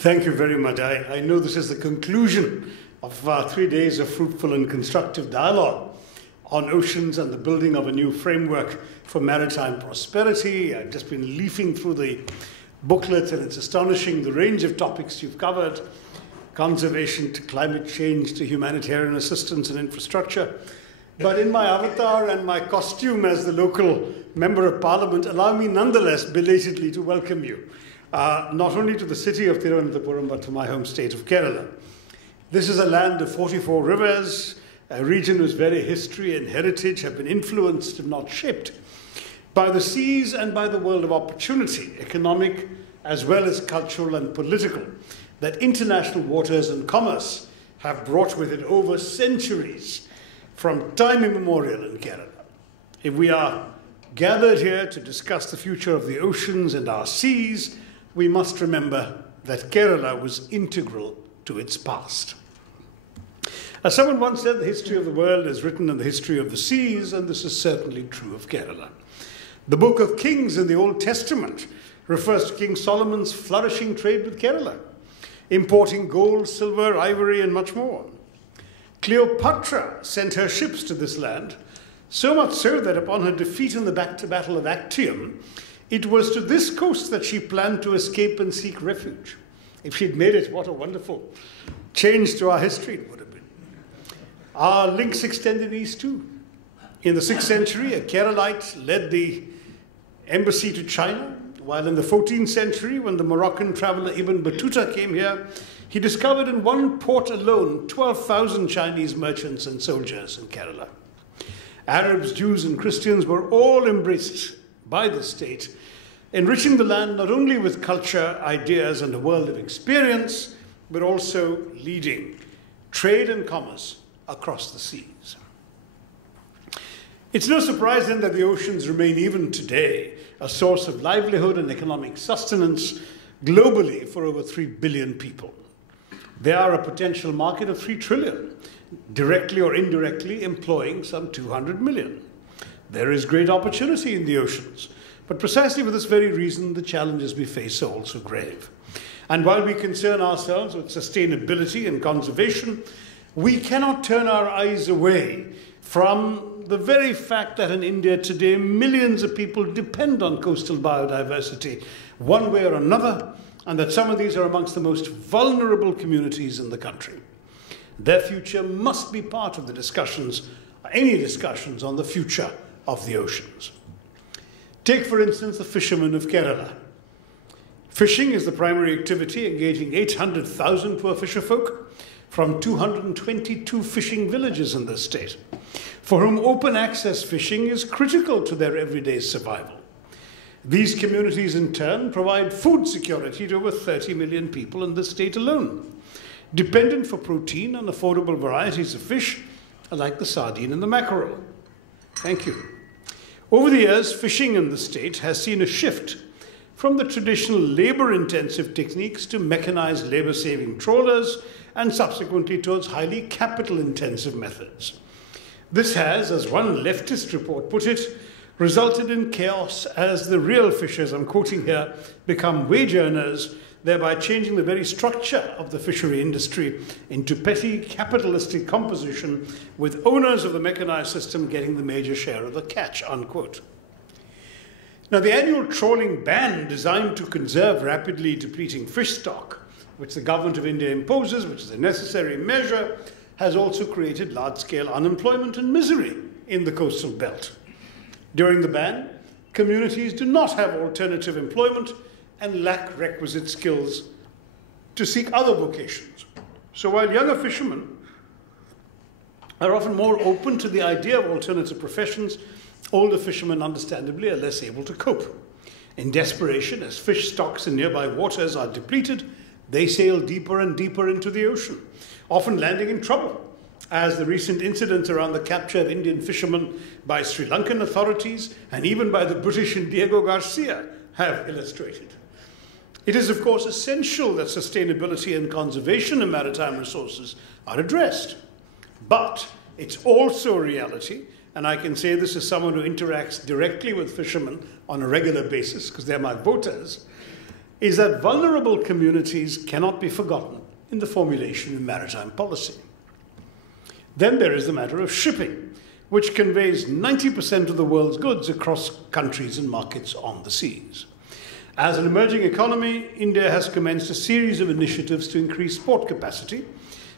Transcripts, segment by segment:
Thank you very much. I know this is the conclusion of 3 days of fruitful and constructive dialogue on oceans and the building of a new framework for maritime prosperity. I've just been leafing through the booklet, and it's astonishing the range of topics you've covered: conservation to climate change to humanitarian assistance and infrastructure. But in my avatar and my costume as the local member of parliament, allow me nonetheless belatedly to welcome you, not only to the city of Thiruvananthapuram, but to my home state of Kerala. This is a land of 44 rivers, a region whose very history and heritage have been influenced, if not shaped, by the seas and by the world of opportunity, economic as well as cultural and political, that international waters and commerce have brought with it over centuries from time immemorial in Kerala. If we are gathered here to discuss the future of the oceans and our seas, we must remember that Kerala was integral to its past. As someone once said, the history of the world is written in the history of the seas, and this is certainly true of Kerala. The Book of Kings in the Old Testament refers to King Solomon's flourishing trade with Kerala, importing gold, silver, ivory, and much more. Cleopatra sent her ships to this land, so much so that upon her defeat in the Battle of Actium, it was to this coast that she planned to escape and seek refuge. If she'd made it, what a wonderful change to our history it would have been. Our links extended east too. In the 6th century, a Keralite led the embassy to China, while in the 14th century, when the Moroccan traveler Ibn Battuta came here, he discovered in one port alone 12,000 Chinese merchants and soldiers in Kerala. Arabs, Jews, and Christians were all embraced by the state, enriching the land not only with culture, ideas, and a world of experience, but also leading trade and commerce across the seas. It's no surprise then that the oceans remain even today a source of livelihood and economic sustenance globally for over 3 billion people. They are a potential market of 3 trillion, directly or indirectly employing some 200 million. There is great opportunity in the oceans, but precisely for this very reason, the challenges we face are also grave. And while we concern ourselves with sustainability and conservation, we cannot turn our eyes away from the very fact that in India today, millions of people depend on coastal biodiversity one way or another, and that some of these are amongst the most vulnerable communities in the country. Their future must be part of the discussions, any discussions on the future of the oceans. Take, for instance, the fishermen of Kerala. Fishing is the primary activity, engaging 800,000 poor fisherfolk from 222 fishing villages in this state, for whom open access fishing is critical to their everyday survival. These communities, in turn, provide food security to over 30 million people in the state alone, dependent for protein on affordable varieties of fish like the sardine and the mackerel. Thank you. Over the years, fishing in the state has seen a shift from the traditional labor-intensive techniques to mechanized labor-saving trawlers and subsequently towards highly capital-intensive methods. This has, as one leftist report put it, resulted in chaos as the real fishers, I'm quoting here, become wage earners, thereby changing the very structure of the fishery industry into petty capitalistic composition, with owners of the mechanized system getting the major share of the catch, unquote. Now, the annual trawling ban designed to conserve rapidly depleting fish stock, which the government of India imposes, which is a necessary measure, has also created large-scale unemployment and misery in the coastal belt. During the ban, communities do not have alternative employment and lack requisite skills to seek other vocations. So while younger fishermen are often more open to the idea of alternative professions, older fishermen understandably are less able to cope. In desperation, as fish stocks in nearby waters are depleted, they sail deeper and deeper into the ocean, often landing in trouble, as the recent incidents around the capture of Indian fishermen by Sri Lankan authorities and even by the British in Diego Garcia have illustrated. It is, of course, essential that sustainability and conservation of maritime resources are addressed. But it's also a reality, and I can say this as someone who interacts directly with fishermen on a regular basis, because they're my voters, is that vulnerable communities cannot be forgotten in the formulation of maritime policy. Then there is the matter of shipping, which conveys 90% of the world's goods across countries and markets on the seas. As an emerging economy, India has commenced a series of initiatives to increase port capacity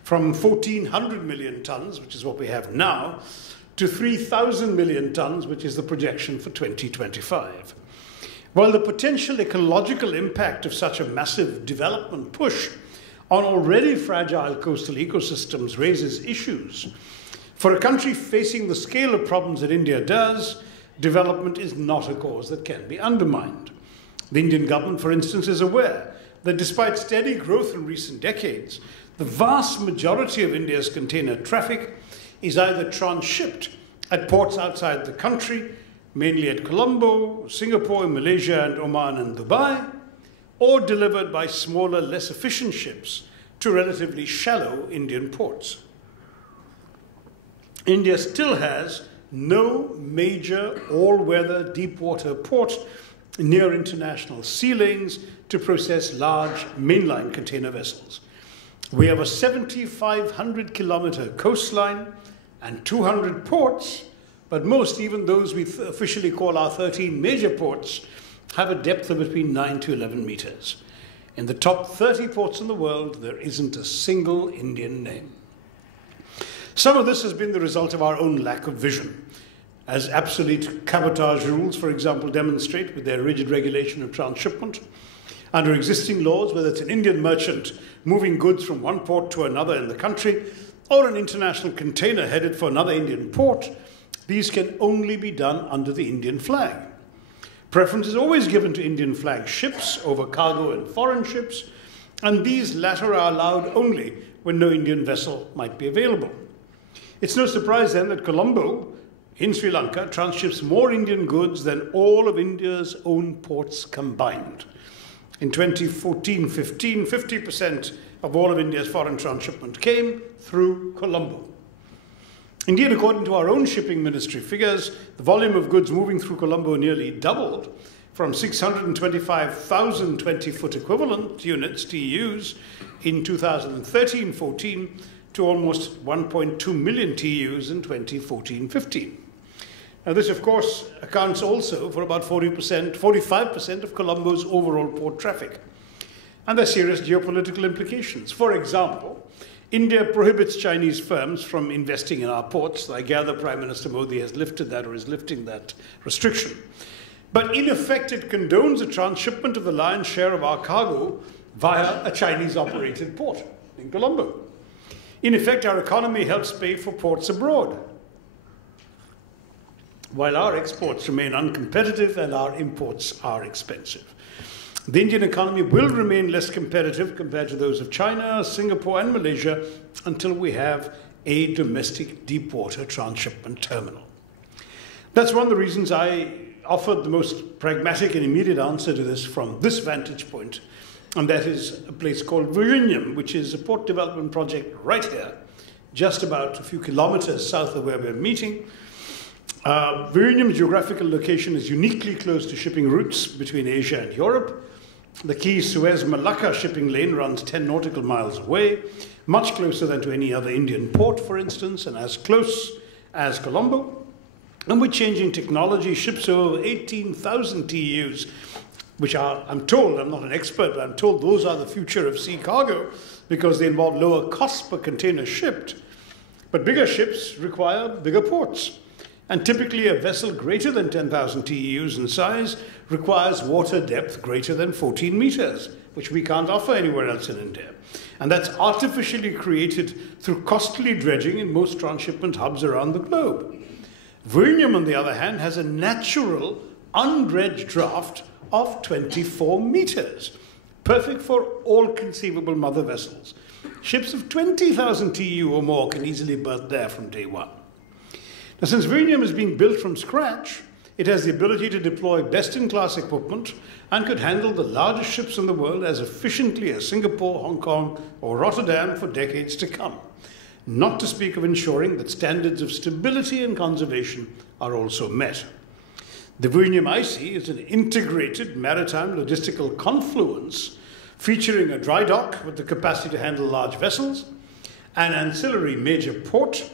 from 1,400 million tons, which is what we have now, to 3,000 million tons, which is the projection for 2025. While the potential ecological impact of such a massive development push on already fragile coastal ecosystems raises issues, for a country facing the scale of problems that India does, development is not a cause that can be undermined. The Indian government, for instance, is aware that despite steady growth in recent decades, the vast majority of India's container traffic is either transshipped at ports outside the country, mainly at Colombo, Singapore, Malaysia, and Oman and Dubai, or delivered by smaller, less efficient ships to relatively shallow Indian ports. India still has no major all-weather deep-water port near international sea lanes to process large mainline container vessels. We have a 7,500 kilometer coastline and 200 ports, but most, even those we officially call our 13 major ports, have a depth of between 9 to 11 meters. In the top 30 ports in the world, there isn't a single Indian name. Some of this has been the result of our own lack of vision, as obsolete cabotage rules, for example, demonstrate with their rigid regulation of transshipment. Under existing laws, whether it's an Indian merchant moving goods from one port to another in the country, or an international container headed for another Indian port, these can only be done under the Indian flag. Preference is always given to Indian flag ships over cargo and foreign ships, and these latter are allowed only when no Indian vessel might be available. It's no surprise then that Colombo in Sri Lanka transships more Indian goods than all of India's own ports combined. In 2014-15, 50% of all of India's foreign transshipment came through Colombo. Indeed, according to our own shipping ministry figures, the volume of goods moving through Colombo nearly doubled from 625,000 20-foot equivalent units, TEUs, in 2013-14 to almost 1.2 million TEUs in 2014-15. Now, this, of course, accounts also for about 45% of Colombo's overall port traffic. And there are serious geopolitical implications. For example, India prohibits Chinese firms from investing in our ports. I gather Prime Minister Modi has lifted that or is lifting that restriction. But in effect, it condones the transshipment of the lion's share of our cargo via a Chinese-operated port in Colombo. In effect, our economy helps pay for ports abroad, while our exports remain uncompetitive and our imports are expensive. The Indian economy will remain less competitive compared to those of China, Singapore, and Malaysia until we have a domestic deep-water transshipment terminal. That's one of the reasons I offered the most pragmatic and immediate answer to this from this vantage point, and that is a place called Vizhinjam, which is a port development project right here, just about a few kilometers south of where we're meeting. Vizhinjam's geographical location is uniquely close to shipping routes between Asia and Europe. The key Suez-Malacca shipping lane runs 10 nautical miles away, much closer than to any other Indian port, for instance, and as close as Colombo. And with changing technology, ships of over 18,000 TEUs, which are, I'm told, I'm not an expert, but I'm told those are the future of sea cargo because they involve lower costs per container shipped. But bigger ships require bigger ports. And typically a vessel greater than 10,000 TEUs in size requires water depth greater than 14 meters, which we can't offer anywhere else in India. And that's artificially created through costly dredging in most transshipment hubs around the globe. Vizhinjam, on the other hand, has a natural undredged draft of 24 meters, perfect for all conceivable mother vessels. Ships of 20,000 TEU or more can easily berth there from day one. Now, since Vizhinjam is being built from scratch, it has the ability to deploy best-in-class equipment and could handle the largest ships in the world as efficiently as Singapore, Hong Kong, or Rotterdam for decades to come, not to speak of ensuring that standards of stability and conservation are also met. The Virunium IC is an integrated maritime logistical confluence featuring a dry dock with the capacity to handle large vessels, an ancillary major port,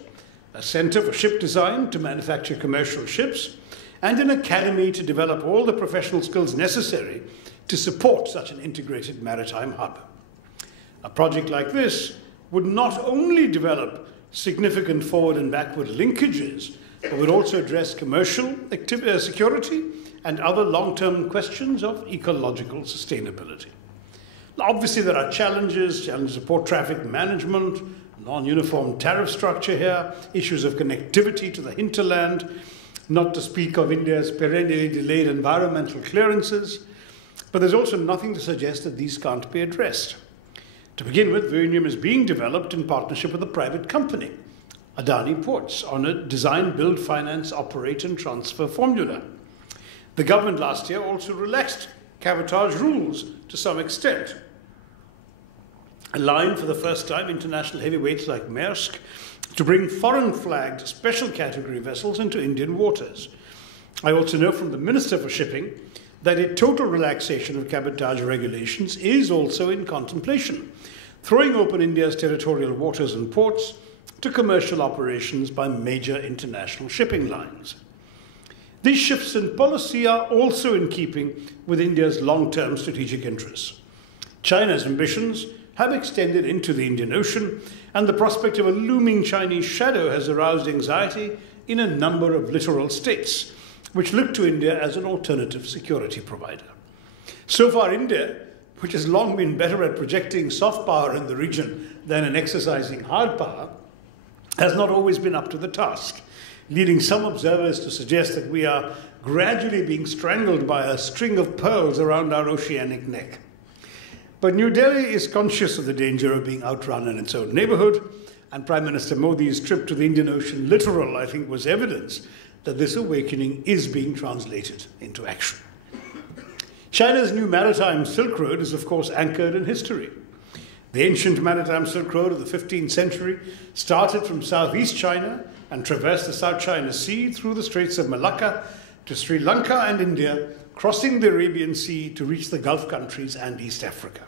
a center for ship design to manufacture commercial ships, and an academy to develop all the professional skills necessary to support such an integrated maritime hub. A project like this would not only develop significant forward and backward linkages, but would also address commercial security and other long-term questions of ecological sustainability. Now, obviously, there are challenges of port traffic management, non-uniform tariff structure here, issues of connectivity to the hinterland, not to speak of India's perennially delayed environmental clearances. But there's also nothing to suggest that these can't be addressed. To begin with, Virunium is being developed in partnership with a private company, Adani Ports, on a design, build, finance, operate and transfer formula. The government last year also relaxed cabotage rules to some extent, allowing for the first time international heavyweights like Maersk to bring foreign flagged special category vessels into Indian waters. I also know from the Minister for Shipping that a total relaxation of cabotage regulations is also in contemplation, throwing open India's territorial waters and ports to commercial operations by major international shipping lines. These shifts in policy are also in keeping with India's long-term strategic interests. China's ambitions have extended into the Indian Ocean, and the prospect of a looming Chinese shadow has aroused anxiety in a number of littoral states, which look to India as an alternative security provider. So far, India, which has long been better at projecting soft power in the region than in exercising hard power, has not always been up to the task, leading some observers to suggest that we are gradually being strangled by a string of pearls around our oceanic neck. But New Delhi is conscious of the danger of being outrun in its own neighborhood, and Prime Minister Modi's trip to the Indian Ocean littoral, I think, was evidence that this awakening is being translated into action. China's new maritime Silk Road is, of course, anchored in history. The ancient maritime Silk Road of the 15th century started from southeast China and traversed the South China Sea through the Straits of Malacca to Sri Lanka and India, crossing the Arabian Sea to reach the Gulf countries and East Africa.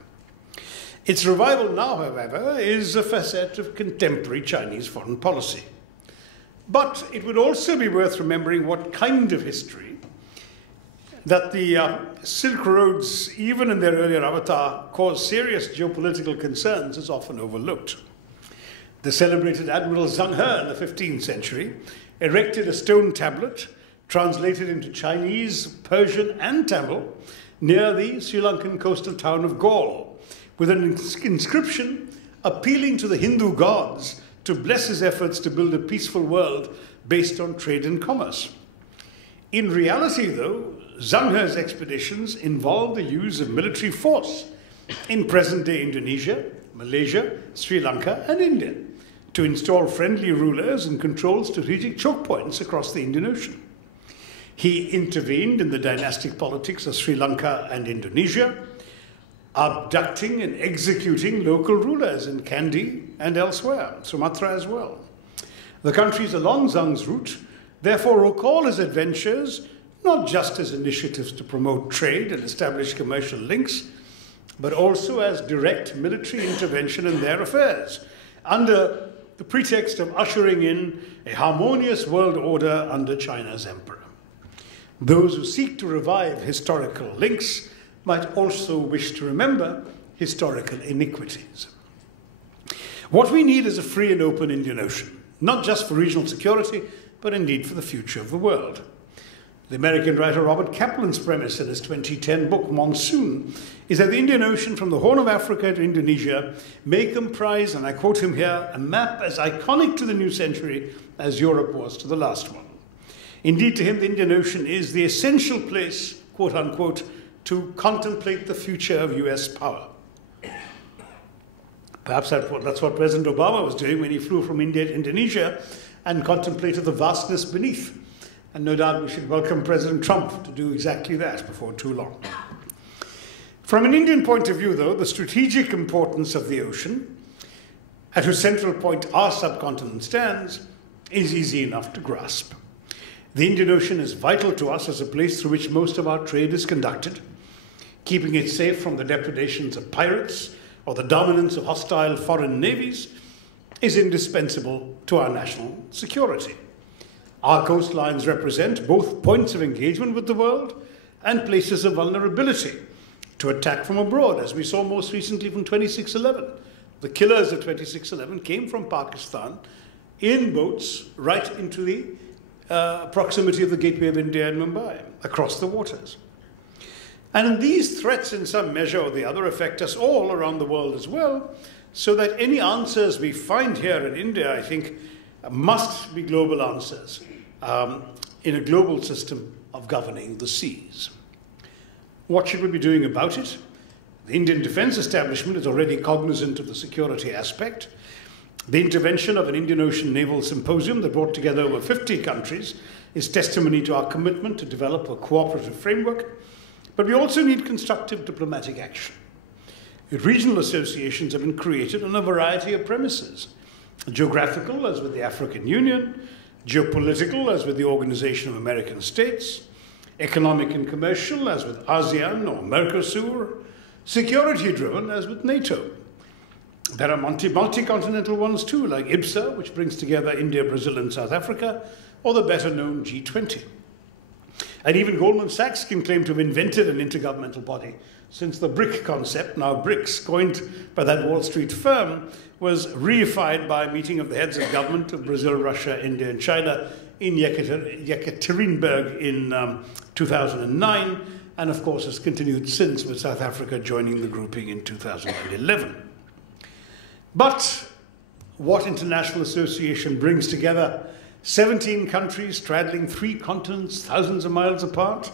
Its revival now, however, is a facet of contemporary Chinese foreign policy. But it would also be worth remembering what kind of history that the Silk Roads, even in their earlier avatar, caused serious geopolitical concerns is often overlooked. The celebrated Admiral Zheng He in the 15th century erected a stone tablet translated into Chinese, Persian and Tamil near the Sri Lankan coastal town of Gaul, with an inscription appealing to the Hindu gods to bless his efforts to build a peaceful world based on trade and commerce. In reality, though, Zheng He's expeditions involved the use of military force in present-day Indonesia, Malaysia, Sri Lanka and India to install friendly rulers and control strategic choke points across the Indian Ocean. He intervened in the dynastic politics of Sri Lanka and Indonesia, abducting and executing local rulers in Kandy and elsewhere, Sumatra as well. The countries along Zheng's route therefore recall his adventures not just as initiatives to promote trade and establish commercial links, but also as direct military intervention in their affairs, under the pretext of ushering in a harmonious world order under China's emperor. Those who seek to revive historical links might also wish to remember historical iniquities. What we need is a free and open Indian Ocean, not just for regional security, but indeed for the future of the world. The American writer Robert Kaplan's premise in his 2010 book, Monsoon, is that the Indian Ocean from the Horn of Africa to Indonesia may comprise, and I quote him here, a map as iconic to the new century as Europe was to the last one. Indeed, to him, the Indian Ocean is the essential place, quote unquote, to contemplate the future of US power. Perhaps that's what President Obama was doing when he flew from India to Indonesia and contemplated the vastness beneath. And no doubt we should welcome President Trump to do exactly that before too long. From an Indian point of view, though, the strategic importance of the ocean, at whose central point our subcontinent stands, is easy enough to grasp. The Indian Ocean is vital to us as a place through which most of our trade is conducted. Keeping it safe from the depredations of pirates or the dominance of hostile foreign navies is indispensable to our national security. Our coastlines represent both points of engagement with the world and places of vulnerability to attack from abroad, as we saw most recently from 2611. The killers of 2611 came from Pakistan in boats right into the proximity of the Gateway of India and Mumbai, across the waters. And these threats, in some measure or the other, affect us all around the world as well, so that any answers we find here in India, I think, must be global answers in a global system of governing the seas. What should we be doing about it? The Indian defense establishment is already cognizant of the security aspect. The intervention of an Indian Ocean Naval Symposium that brought together over 50 countries is testimony to our commitment to develop a cooperative framework. But we also need constructive diplomatic action. Regional associations have been created on a variety of premises. Geographical, as with the African Union; geopolitical, as with the Organization of American States; economic and commercial, as with ASEAN or Mercosur; security-driven, as with NATO. There are multi-continental ones too, like IBSA, which brings together India, Brazil, and South Africa, or the better-known G20. And even Goldman Sachs can claim to have invented an intergovernmental body, since the BRIC concept, now BRICS, coined by that Wall Street firm, was reified by a meeting of the heads of government of Brazil, Russia, India, and China in Yekaterinburg in 2009, and of course has continued since, with South Africa joining the grouping in 2011. But what international association brings together 17 countries straddling 3 continents, thousands of miles apart,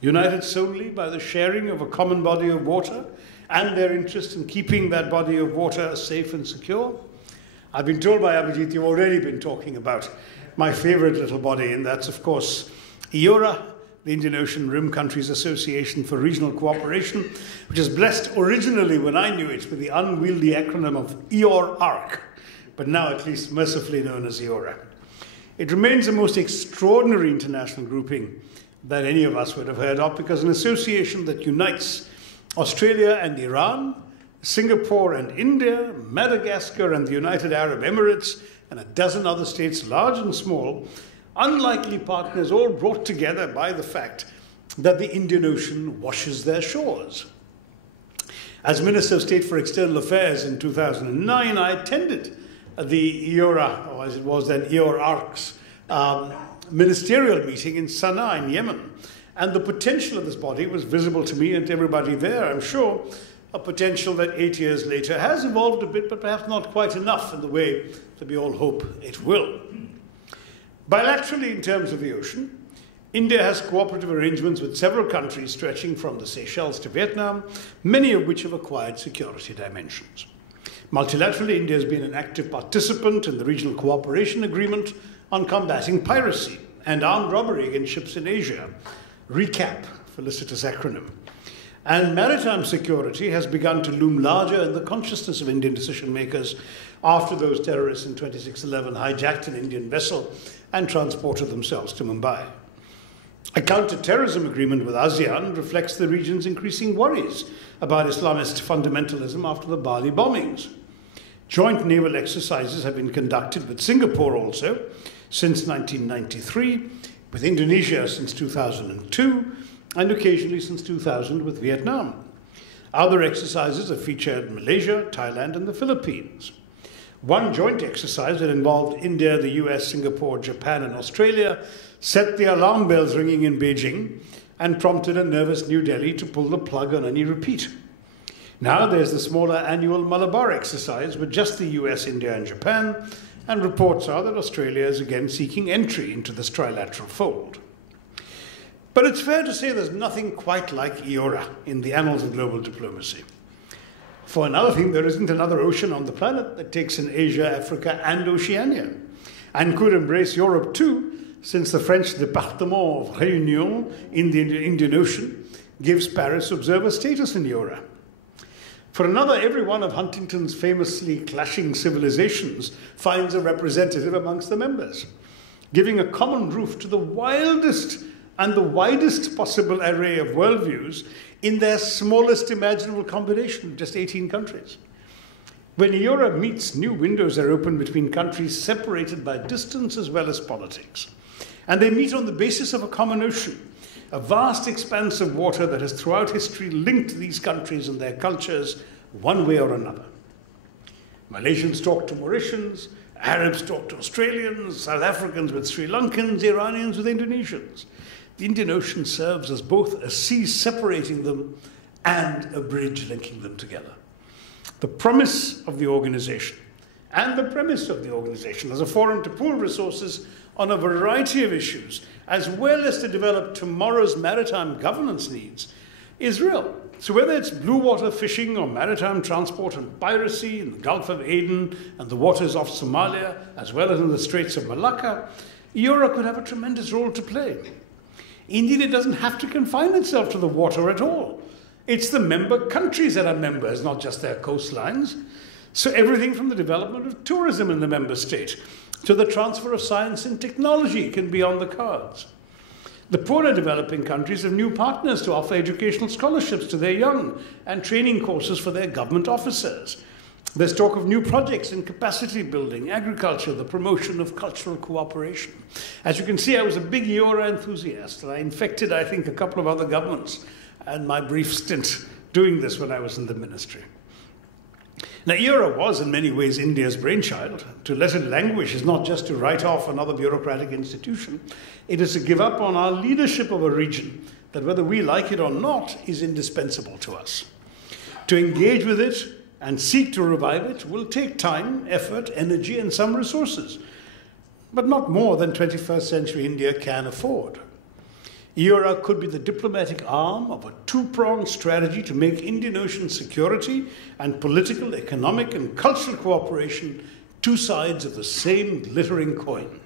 united solely by the sharing of a common body of water and their interest in keeping that body of water safe and secure? I've been told by Abhijit you've already been talking about my favorite little body, and that's, of course, IORA, the Indian Ocean Rim Countries Association for Regional Cooperation, which is blessed originally, when I knew it, with the unwieldy acronym of IOR-ARC, but now at least mercifully known as IORA. It remains the most extraordinary international grouping that any of us would have heard of, because an association that unites Australia and Iran, Singapore and India, Madagascar and the United Arab Emirates, and a dozen other states, large and small, unlikely partners, all brought together by the fact that the Indian Ocean washes their shores. As Minister of State for External Affairs in 2009, I attended the IORA, or as it was then, IOR-ARC's ministerial meeting in Sana'a in Yemen. And the potential of this body was visible to me and to everybody there, I'm sure, a potential that 8 years later has evolved a bit, but perhaps not quite enough in the way that we all hope it will. Bilaterally, in terms of the ocean, India has cooperative arrangements with several countries stretching from the Seychelles to Vietnam, many of which have acquired security dimensions. Multilaterally, India has been an active participant in the Regional Cooperation Agreement on combating piracy and armed robbery against ships in Asia, RECAP, felicitous acronym. And maritime security has begun to loom larger in the consciousness of Indian decision makers after those terrorists in 2611 hijacked an Indian vessel and transported themselves to Mumbai. A counter-terrorism agreement with ASEAN reflects the region's increasing worries about Islamist fundamentalism after the Bali bombings. Joint naval exercises have been conducted with Singapore also since 1993, with Indonesia since 2002, and occasionally since 2000 with Vietnam. Other exercises have featured Malaysia, Thailand, and the Philippines. One joint exercise that involved India, the US, Singapore, Japan, and Australia set the alarm bells ringing in Beijing and prompted a nervous New Delhi to pull the plug on any repeat. Now there's the smaller annual Malabar exercise with just the US, India, and Japan, and reports are that Australia is again seeking entry into this trilateral fold. But it's fair to say there's nothing quite like IORA in the annals of global diplomacy. For another thing, there isn't another ocean on the planet that takes in Asia, Africa, and Oceania, and could embrace Europe too, since the French Département of Réunion in the Indian Ocean gives Paris observer status in IORA. For another, every one of Huntington's famously clashing civilizations finds a representative amongst the members. giving a common roof to the wildest and the widest possible array of worldviews in their smallest imaginable combination, just 18 countries. When Europe meets, new windows are opened between countries separated by distance as well as politics. And they meet on the basis of a common ocean, a vast expanse of water that has throughout history linked these countries and their cultures one way or another. Malaysians talk to Mauritians, Arabs talk to Australians, South Africans with Sri Lankans, Iranians with Indonesians. The Indian Ocean serves as both a sea separating them and a bridge linking them together. The promise of the organization and the premise of the organization as a forum to pool resources on a variety of issues, as well as to develop tomorrow's maritime governance needs, is real. So whether it's blue water fishing or maritime transport and piracy in the Gulf of Aden and the waters off Somalia, as well as in the Straits of Malacca, Europe could have a tremendous role to play. Indeed, it doesn't have to confine itself to the water at all. It's the member countries that are members, not just their coastlines. So everything from the development of tourism in the member state to the transfer of science and technology can be on the cards. The poorer developing countries have new partners to offer educational scholarships to their young and training courses for their government officers. There's talk of new projects in capacity building, agriculture, the promotion of cultural cooperation. As you can see, I was a big EORA enthusiast, and I infected, I think, a couple of other governments and my brief stint doing this when I was in the ministry. Now, EORA was in many ways India's brainchild. To let it languish is not just to write off another bureaucratic institution. It is to give up on our leadership of a region that, whether we like it or not, is indispensable to us. To engage with it and seek to revive it will take time, effort, energy, and some resources, but not more than 21st century India can afford. EORA could be the diplomatic arm of a two-pronged strategy to make Indian Ocean security and political, economic, and cultural cooperation two sides of the same glittering coin.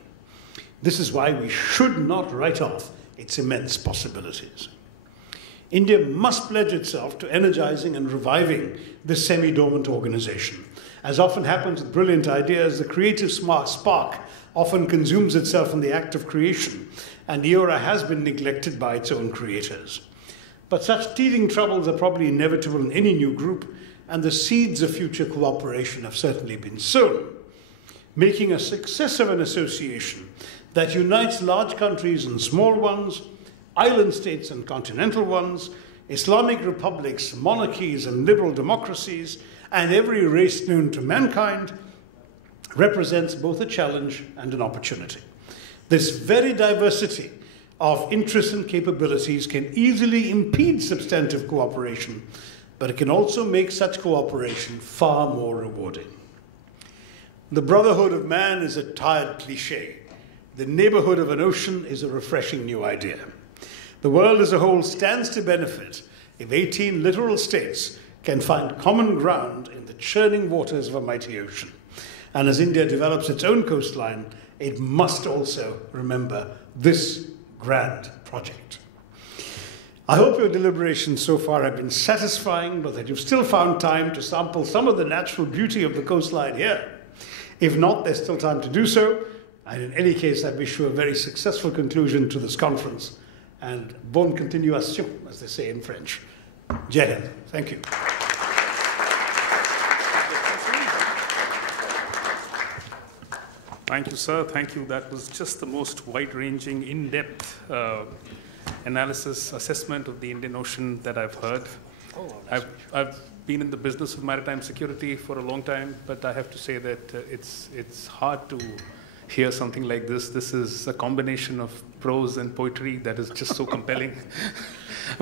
This is why we should not write off its immense possibilities. India must pledge itself to energizing and reviving this semi-dormant organization. As often happens with brilliant ideas, the creative spark often consumes itself in the act of creation, and EORA has been neglected by its own creators. But such teething troubles are probably inevitable in any new group, and the seeds of future cooperation have certainly been sown. Making a success of an association that unites large countries and small ones, island states and continental ones, Islamic republics, monarchies and liberal democracies, and every race known to mankind, represents both a challenge and an opportunity. This very diversity of interests and capabilities can easily impede substantive cooperation, but it can also make such cooperation far more rewarding. The brotherhood of man is a tired cliché. The neighborhood of an ocean is a refreshing new idea. The world as a whole stands to benefit if 18 littoral states can find common ground in the churning waters of a mighty ocean. And as India develops its own coastline, it must also remember this grand project. I hope your deliberations so far have been satisfying, but that you've still found time to sample some of the natural beauty of the coastline here. If not, there's still time to do so. And in any case, I wish you a very successful conclusion to this conference. And bonne continuation, as they say in French. Jai Hind. Thank you. Thank you, sir. Thank you. That was just the most wide-ranging, in-depth analysis, assessment of the Indian Ocean that I've heard. I've been in the business of maritime security for a long time, but I have to say that it's hard to hear something like this. This is a combination of prose and poetry that is just so compelling.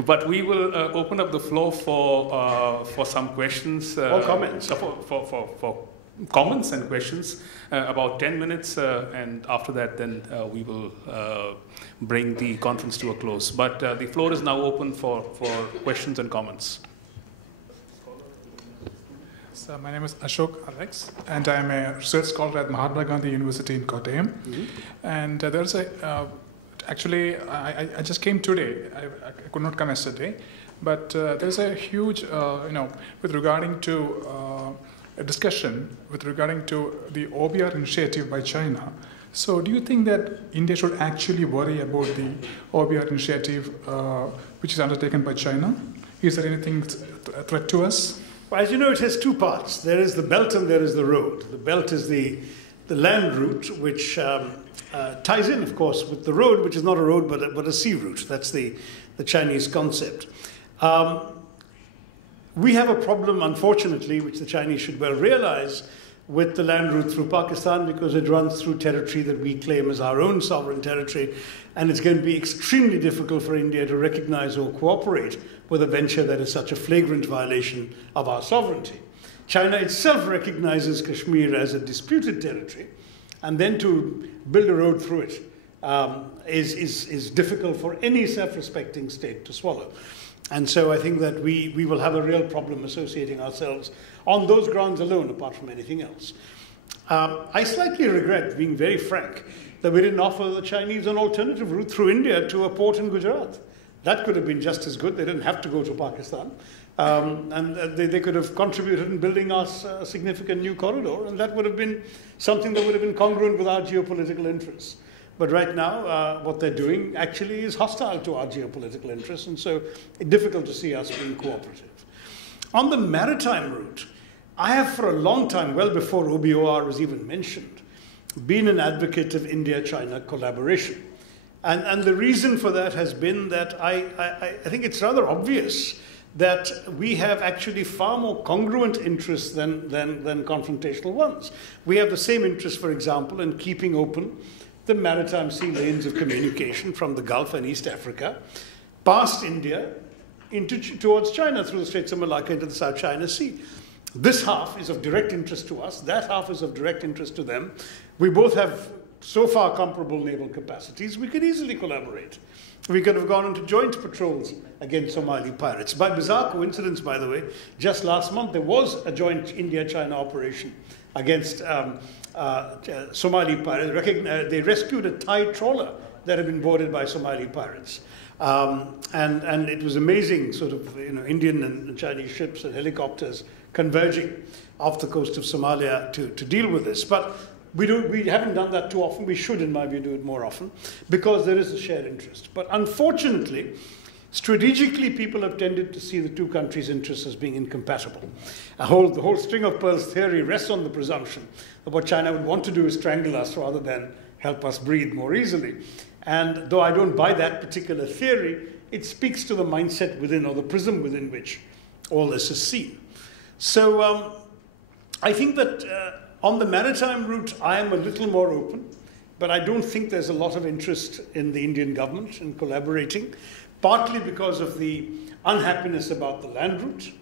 But we will open up the floor for some questions. Or comments. For comments and questions, about 10 minutes, and after that then we will bring the conference to a close. But the floor is now open for questions and comments. So my name is Ashok Alex, and I'm a research scholar at Mahatma Gandhi University in Kottayam. Mm-hmm. And there's actually, I just came today. I could not come yesterday, but there's a huge, with regarding to a discussion with regarding to the OBR initiative by China So do you think that India should actually worry about the OBR initiative which is undertaken by China? Is there anything a threat to us? Well, as you know, it has two parts. There is the belt and there is the road. The belt is the land route, which ties in, of course, with the road, which is not a road but a sea route. That's the Chinese concept. We have a problem, unfortunately, which the Chinese should well realize, with the land route through Pakistan, because it runs through territory that we claim as our own sovereign territory, and it's going to be extremely difficult for India to recognize or cooperate with a venture that is such a flagrant violation of our sovereignty. China itself recognizes Kashmir as a disputed territory, and then to build a road through it is difficult for any self-respecting state to swallow. And so I think that we will have a real problem associating ourselves on those grounds alone, apart from anything else. I slightly regret, being very frank, that we didn't offer the Chinese an alternative route through India to a port in Gujarat. That could have been just as good. They didn't have to go to Pakistan. And they could have contributed in building us a significant new corridor, and that would have been something that would have been congruent with our geopolitical interests. But right now, what they're doing actually is hostile to our geopolitical interests, and so it's difficult to see us being cooperative. On the maritime route, I have for a long time, well before OBOR was even mentioned, been an advocate of India-China collaboration. And the reason for that has been that I think it's rather obvious that we have actually far more congruent interests than confrontational ones. We have the same interest, for example, in keeping open the maritime sea lanes of communication from the Gulf and East Africa, past India, towards China through the Straits of Malacca into the South China Sea. This half is of direct interest to us. That half is of direct interest to them. We both have so far comparable naval capacities. We could easily collaborate. We could have gone into joint patrols against Somali pirates. By bizarre coincidence, by the way, just last month there was a joint India-China operation against Somali pirates. They rescued a Thai trawler that had been boarded by Somali pirates. And it was amazing, sort of, Indian and Chinese ships and helicopters converging off the coast of Somalia to deal with this. But we haven't done that too often. We should, in my view, do it more often, because there is a shared interest. But unfortunately, strategically, people have tended to see the two countries' interests as being incompatible. The whole string of pearls theory rests on the presumption that what China would want to do is strangle us rather than help us breathe more easily. And though I don't buy that particular theory, it speaks to the mindset within, or the prism within which all this is seen. So I think that on the maritime route, I am a little more open, but I don't think there's a lot of interest in the Indian government in collaborating, partly because of the unhappiness about the land route,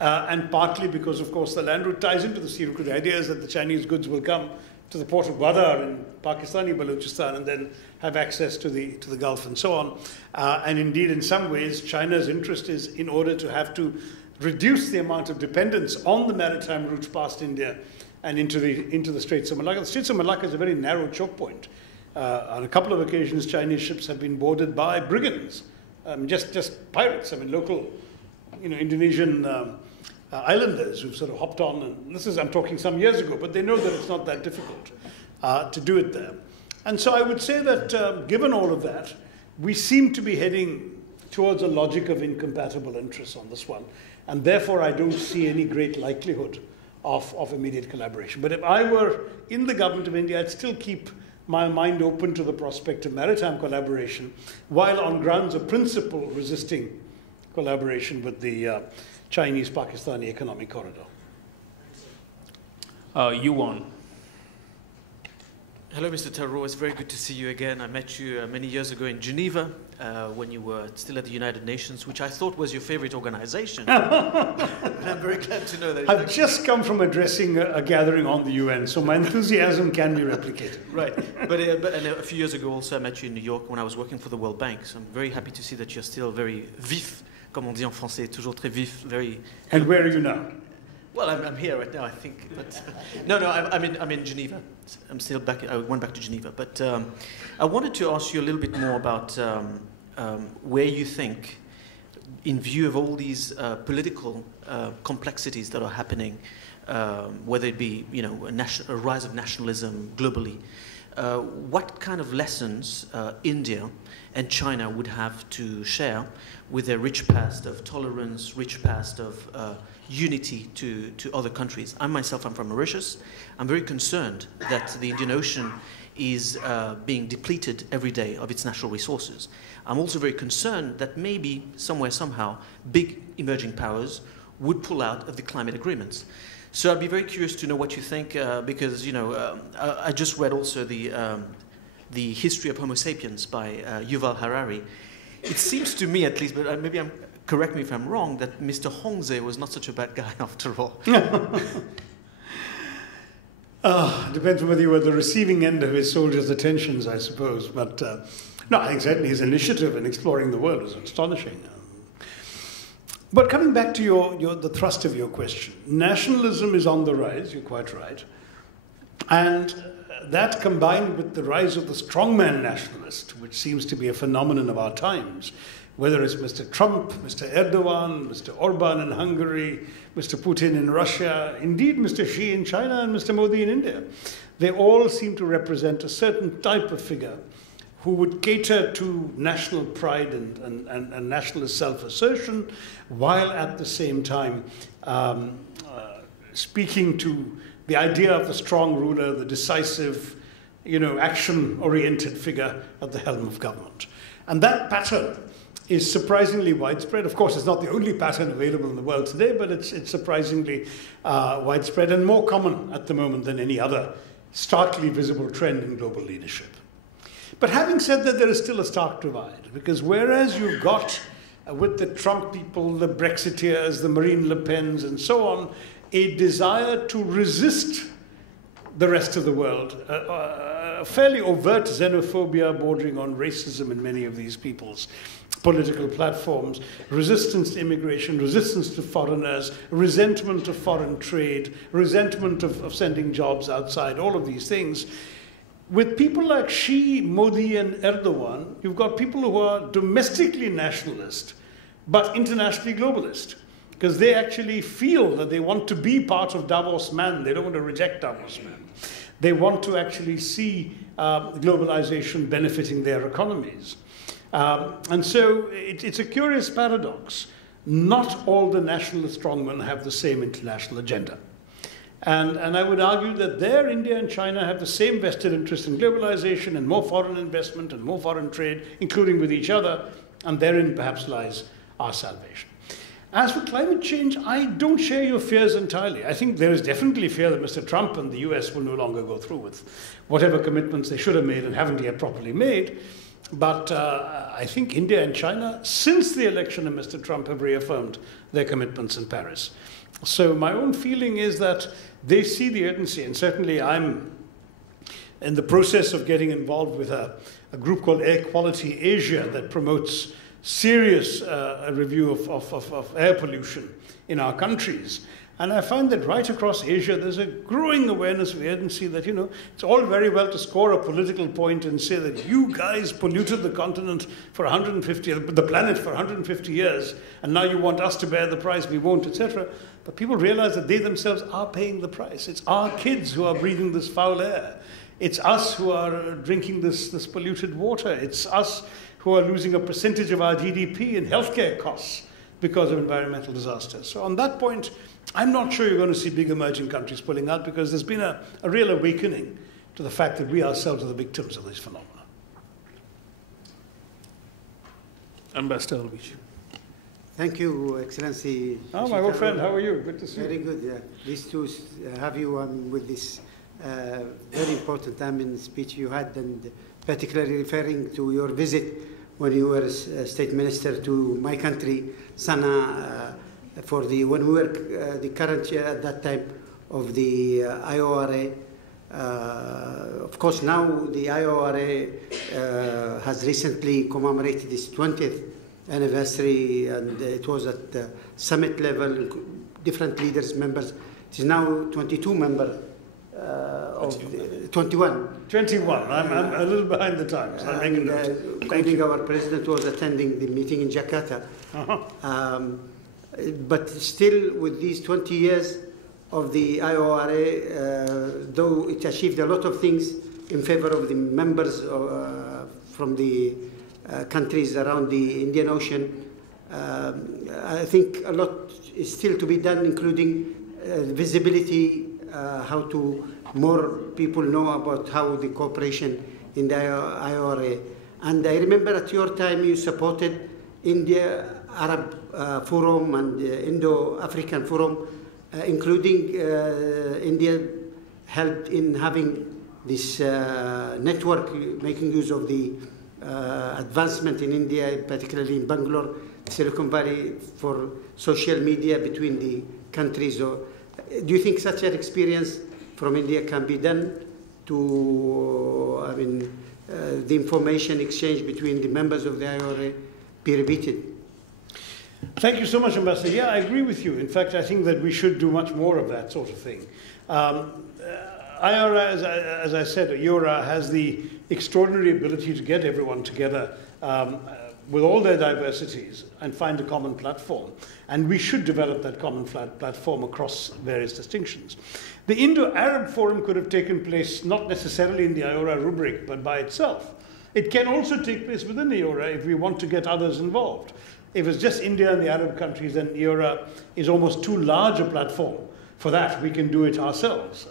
and partly because, of course, the land route ties into the sea route. The idea is that the Chinese goods will come to the port of Gwadar in Pakistani Balochistan and then have access to the Gulf and so on. And indeed, in some ways, China's interest is in order to have to reduce the amount of dependence on the maritime routes past India and into the Straits of Malacca. The Straits of Malacca is a very narrow choke point. On a couple of occasions, Chinese ships have been boarded by brigands, just pirates. Local, Indonesian islanders who've sort of hopped on. And I'm talking some years ago, but they know that it's not that difficult to do it there. And so I would say that given all of that, we seem to be heading towards a logic of incompatible interests on this one. And therefore, I don't see any great likelihood of immediate collaboration. But if I were in the government of India, I'd still keep my mind open to the prospect of maritime collaboration, while on grounds of principle resisting collaboration with the Chinese-Pakistani economic corridor. Yuan. Hello, Mr. Tharoor. It's very good to see you again. I met you many years ago in Geneva when you were still at the United Nations, which I thought was your favorite organization. And I'm very glad to know that. I've just come from addressing a gathering on the UN, so my enthusiasm can be replicated. Right. But a few years ago also I met you in New York when I was working for the World Bank. So I'm very happy to see that you're still very vif, comme on dit en français, toujours très vif, very... And where are you now? Well, I'm here right now, I think. But no, I'm in Geneva. I'm still back. I went back to Geneva. But I wanted to ask you a little bit more about where you think, in view of all these political complexities that are happening, whether it be a rise of nationalism globally, what kind of lessons India and China would have to share with their rich past of tolerance, rich past of unity to other countries. I'm from Mauritius. I'm very concerned that the Indian Ocean is being depleted every day of its natural resources. I'm also very concerned that maybe somewhere, somehow, big emerging powers would pull out of the climate agreements. So I'd be very curious to know what you think, because I just read also the History of Homo Sapiens by Yuval Harari. It seems to me, at least, but maybe correct me if I'm wrong, that Mr. Hongze was not such a bad guy after all. Depends on whether you were the receiving end of his soldiers' attentions, I suppose. But no, I think certainly his initiative in exploring the world was astonishing. But coming back to the thrust of your question, nationalism is on the rise, you're quite right. And that combined with the rise of the strongman nationalist, which seems to be a phenomenon of our times, whether it's Mr. Trump, Mr. Erdogan, Mr. Orban in Hungary, Mr. Putin in Russia, indeed Mr. Xi in China and Mr. Modi in India, they all seem to represent a certain type of figure who would cater to national pride and nationalist self-assertion, while at the same time speaking to the idea of the strong ruler, the decisive, action-oriented figure at the helm of government. And that pattern is surprisingly widespread. Of course, it's not the only pattern available in the world today, but it's surprisingly widespread and more common at the moment than any other starkly visible trend in global leadership. But having said that, there is still a stark divide, because whereas you've got, with the Trump people, the Brexiteers, the Marine Le Pens, and so on, a desire to resist the rest of the world, a fairly overt xenophobia bordering on racism in many of these people's political platforms, resistance to immigration, resistance to foreigners, resentment of foreign trade, resentment of sending jobs outside, all of these things. With people like Xi, Modi, and Erdogan, you've got people who are domestically nationalist, but internationally globalist, because they actually feel that they want to be part of Davos Man. They don't want to reject Davos Man. They want to actually see globalization benefiting their economies. And so it's a curious paradox. Not all the nationalist strongmen have the same international agenda. And I would argue that there, India and China have the same vested interest in globalization and more foreign investment and more foreign trade, including with each other, and therein perhaps lies our salvation. As for climate change, I don't share your fears entirely. I think there is definitely fear that Mr. Trump and the US will no longer go through with whatever commitments they should have made and haven't yet properly made. But I think India and China, since the election of Mr. Trump, have reaffirmed their commitments in Paris. So my own feeling is that they see the urgency, and certainly I'm in the process of getting involved with a group called Air Quality Asia that promotes serious review of air pollution in our countries. And I find that right across Asia, there's a growing awareness of urgency that, it's all very well to score a political point and say that you guys polluted the continent for the planet for 150 years, and now you want us to bear the price, we won't, etc. But people realize that they themselves are paying the price. It's our kids who are breathing this foul air. It's us who are drinking this polluted water. It's us who are losing a percentage of our GDP in healthcare costs because of environmental disasters. So on that point, I'm not sure you're going to see big emerging countries pulling out, because there's been a real awakening to the fact that we ourselves are the victims of these phenomena. Ambassador Alvich. Thank you, Excellency. Oh, my old friend, how are you? Good to see you. Very good. Yeah. Pleased to have you with this very important speech you had, and particularly referring to your visit when you were State Minister to my country, Sana, when we were the current chair at that time of the IORA. Of course, now the IORA has recently commemorated its 20th anniversary, and it was at the summit level, different leaders, members. It is now 22 members. 21. 21. I'm a little behind the times. Including our president was attending the meeting in Jakarta. But still, with these 20 years of the IORA, though it achieved a lot of things, in favor of the members from the countries around the Indian Ocean. I think a lot is still to be done, including visibility, how to more people know about how the cooperation in the IORA. And I remember at your time you supported India Arab Forum and Indo-African Forum, including India helped in having this network, making use of the advancement in India, particularly in Bangalore, Silicon Valley, for social media between the countries. Or do you think such an experience from India can be done to, the information exchange between the members of the IORA be repeated? Thank you so much, Ambassador. Yeah, I agree with you. In fact, I think that we should do much more of that sort of thing. IORA, as I said, IORA has the extraordinary ability to get everyone together with all their diversities and find a common platform. And we should develop that common platform across various distinctions. The Indo-Arab Forum could have taken place not necessarily in the IORA rubric, but by itself. It can also take place within the IORA if we want to get others involved. If it's just India and the Arab countries, then IORA is almost too large a platform for that. We can do it ourselves.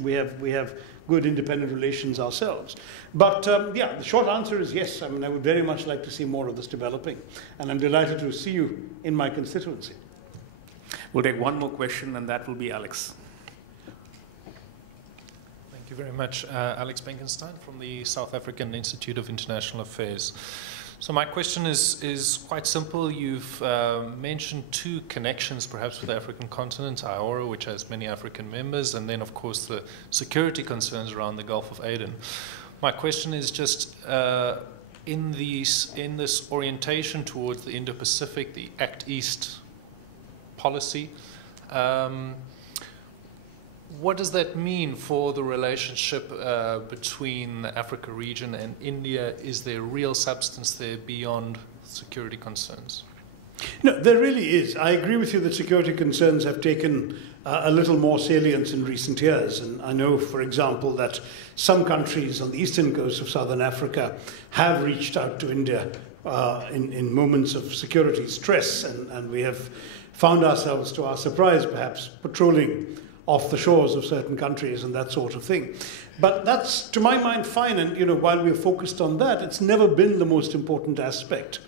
We have good independent relations ourselves. But yeah, the short answer is yes. I would very much like to see more of this developing. And I'm delighted to see you in my constituency. We'll take one more question, and that will be Alex. Thank you very much. Alex Benkenstein from the South African Institute of International Affairs. So my question is quite simple. You've mentioned two connections perhaps with the African continent, IORA, which has many African members, and then of course the security concerns around the Gulf of Aden. My question is just in this orientation towards the Indo-Pacific, the Act East policy, what does that mean for the relationship between the Africa region and India? Is there real substance there beyond security concerns? No, there really is. I agree with you that security concerns have taken a little more salience in recent years. And I know, for example, that some countries on the eastern coast of southern Africa have reached out to India in moments of security stress. And we have found ourselves, to our surprise perhaps, patrolling off the shores of certain countries and that sort of thing. But that's, to my mind, fine. And while we're focused on that, it's never been the most important aspect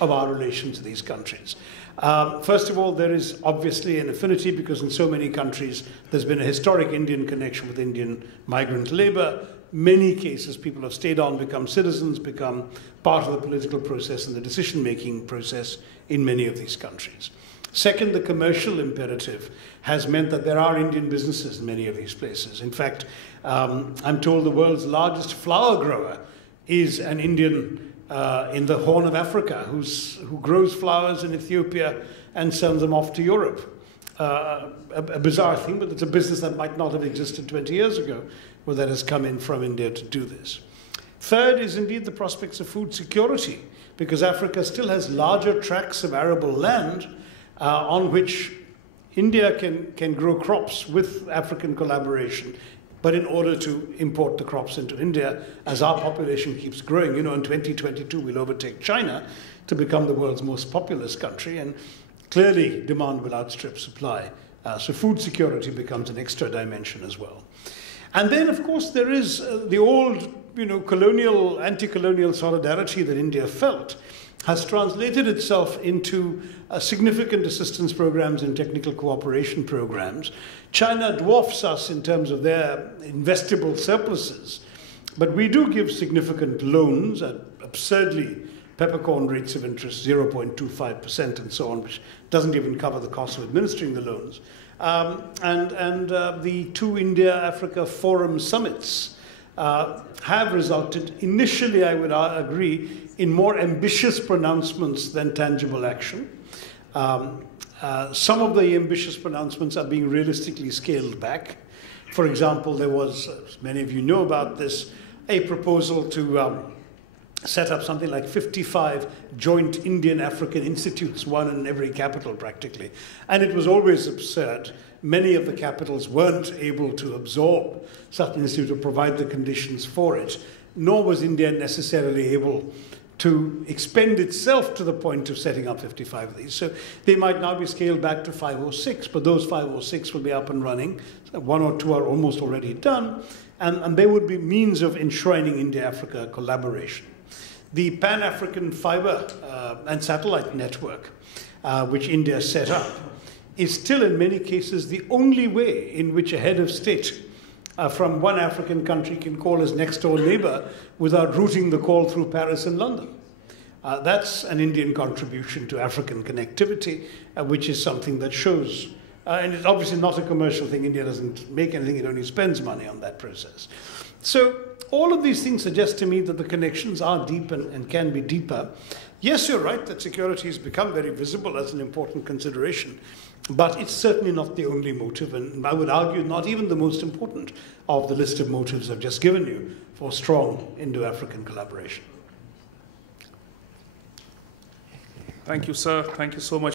of our relations to these countries. First of all, there is obviously an affinity because in so many countries there's been a historic Indian connection with Indian migrant labor. Many cases people have stayed on, become citizens, become part of the political process and the decision-making process in many of these countries. Second, the commercial imperative has meant that there are Indian businesses in many of these places. In fact, I'm told the world's largest flower grower is an Indian in the Horn of Africa who grows flowers in Ethiopia and sends them off to Europe. A bizarre thing, but it's a business that might not have existed 20 years ago, where that has come in from India to do this. Third is indeed the prospects of food security, because Africa still has larger tracts of arable land on which India can grow crops with African collaboration, but in order to import the crops into India, as our population keeps growing, in 2022 we'll overtake China to become the world's most populous country, and clearly demand will outstrip supply. So food security becomes an extra dimension as well. And then, of course, there is the old, colonial, anti-colonial solidarity that India felt has translated itself into significant assistance programs and technical cooperation programs. China dwarfs us in terms of their investable surpluses, but we do give significant loans at absurdly peppercorn rates of interest, 0.25% and so on, which doesn't even cover the cost of administering the loans. The two India-Africa Forum summits have resulted, initially I would agree, in more ambitious pronouncements than tangible action. Some of the ambitious pronouncements are being realistically scaled back. For example, there was, as many of you know about this, a proposal to set up something like 55 joint Indian-African institutes, one in every capital practically. And it was always absurd. Many of the capitals weren't able to absorb such an institute or provide the conditions for it, nor was India necessarily able to expend itself to the point of setting up 55 of these. So they might now be scaled back to 5 or 6, but those 5 or 6 will be up and running. 1 or 2 are almost already done, and they would be means of enshrining India-Africa collaboration. The Pan-African Fiber and Satellite Network, which India set up, is still in many cases the only way in which a head of state from one African country can call his next door neighbor without routing the call through Paris and London. That's an Indian contribution to African connectivity, which is something that shows, and it's obviously not a commercial thing. India doesn't make anything, it only spends money on that process. So all of these things suggest to me that the connections are deep and can be deeper. Yes, you're right that security has become very visible as an important consideration, but it's certainly not the only motive, and I would argue not even the most important of the list of motives I've just given you for strong Indo-African collaboration. Thank you, sir. Thank you so much.